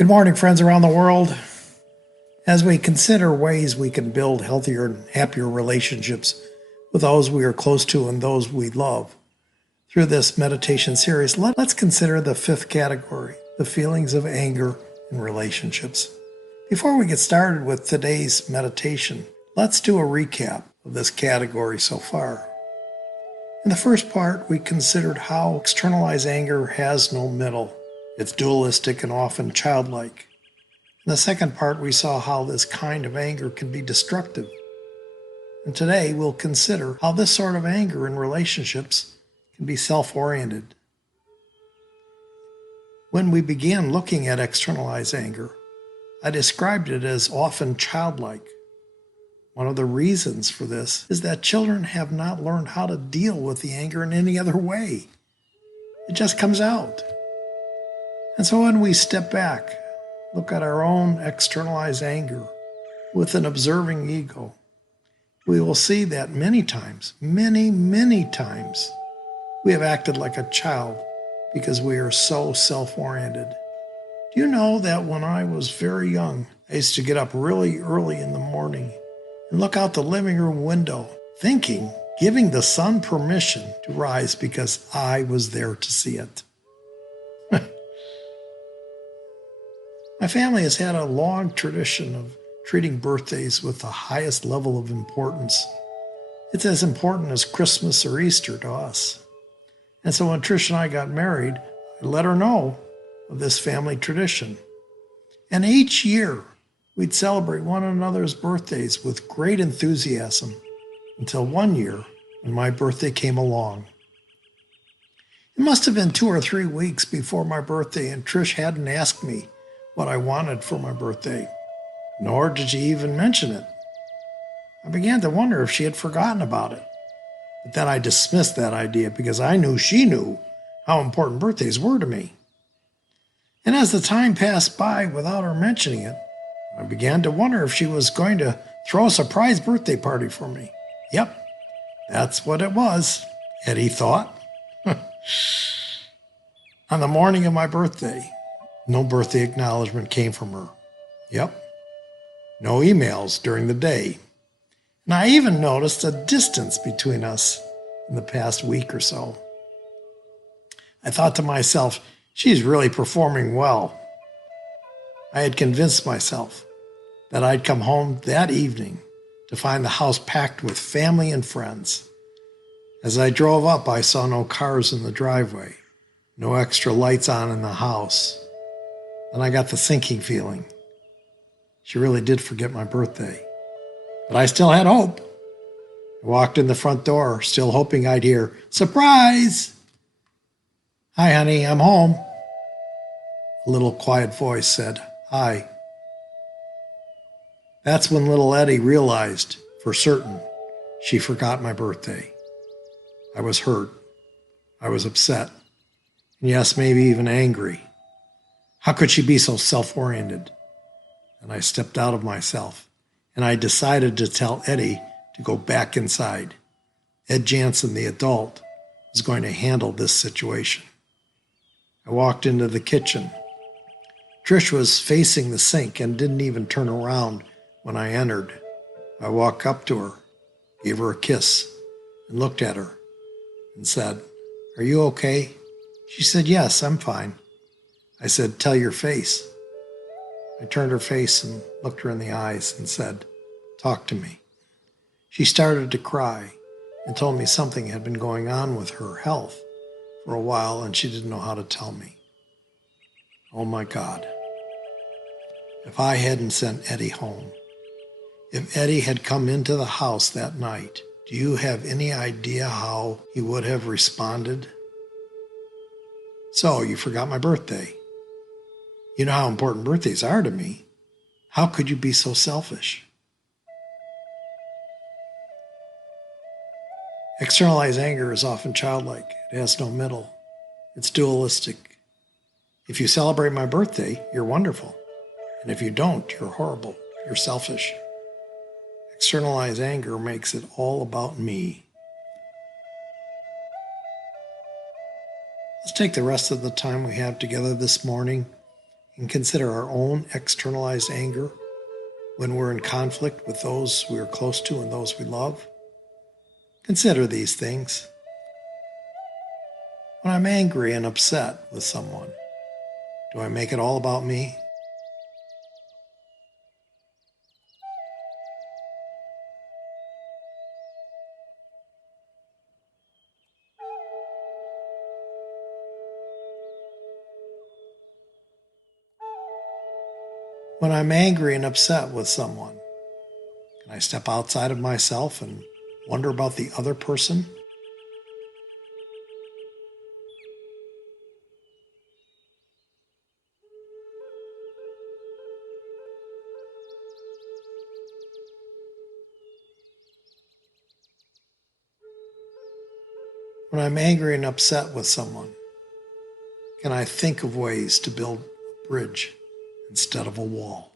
Good morning, friends around the world. As we consider ways we can build healthier and happier relationships with those we are close to and those we love, through this meditation series, let's consider the fifth category, the feelings of anger in relationships. Before we get started with today's meditation, let's do a recap of this category so far. In the first part, we considered how externalized anger has no middle. It's dualistic and often childlike. In the second part, we saw how this kind of anger can be destructive. And today, we'll consider how this sort of anger in relationships can be self-oriented. When we began looking at externalized anger, I described it as often childlike. One of the reasons for this is that children have not learned how to deal with the anger in any other way. It just comes out. And so when we step back, look at our own externalized anger with an observing ego, we will see that many times, many times, we have acted like a child because we are so self-oriented. Do you know that when I was very young, I used to get up really early in the morning and look out the living room window, giving the sun permission to rise because I was there to see it. My family has had a long tradition of treating birthdays with the highest level of importance. It's as important as Christmas or Easter to us. And so when Trish and I got married, I let her know of this family tradition. And each year, we'd celebrate one another's birthdays with great enthusiasm until one year when my birthday came along. It must have been 2 or 3 weeks before my birthday, and Trish hadn't asked me what I wanted for my birthday, nor did she even mention it. I began to wonder if she had forgotten about it, but then I dismissed that idea because I knew she knew how important birthdays were to me. And as the time passed by without her mentioning it, I began to wonder if she was going to throw a surprise birthday party for me. Yep, that's what it was, Eddie thought. On the morning of my birthday, no birthday acknowledgement came from her. Yep. No emails during the day. And I even noticed a distance between us in the past week or so. I thought to myself, she's really performing well. I had convinced myself that I'd come home that evening to find the house packed with family and friends. As I drove up, I saw no cars in the driveway, no extra lights on in the house. And I got the sinking feeling. She really did forget my birthday. But I still had hope. I walked in the front door, still hoping I'd hear, "Surprise!" "Hi, honey, I'm home." A little quiet voice said, "Hi." That's when little Eddie realized, for certain, she forgot my birthday. I was hurt. I was upset. And yes, maybe even angry. How could she be so self-oriented? And I stepped out of myself, and I decided to tell Eddie to go back inside. Ed Jansen, the adult, was going to handle this situation. I walked into the kitchen. Trish was facing the sink and didn't even turn around when I entered. I walked up to her, gave her a kiss, and looked at her and said, "Are you okay?" She said, "Yes, I'm fine." I said, "Tell your face." I turned her face and looked her in the eyes and said, "Talk to me." She started to cry and told me something had been going on with her health for a while and she didn't know how to tell me. Oh my God. If I hadn't sent Eddie home, if Eddie had come into the house that night, do you have any idea how he would have responded? "So, you forgot my birthday. You know how important birthdays are to me. How could you be so selfish?" Externalized anger is often childlike. It has no middle. It's dualistic. If you celebrate my birthday, you're wonderful. And if you don't, you're horrible. You're selfish. Externalized anger makes it all about me. Let's take the rest of the time we have together this morning and consider our own externalized anger when we're in conflict with those we are close to and those we love? Consider these things. When I'm angry and upset with someone, do I make it all about me? When I'm angry and upset with someone, can I step outside of myself and wonder about the other person? When I'm angry and upset with someone, can I think of ways to build a bridge instead of a wall?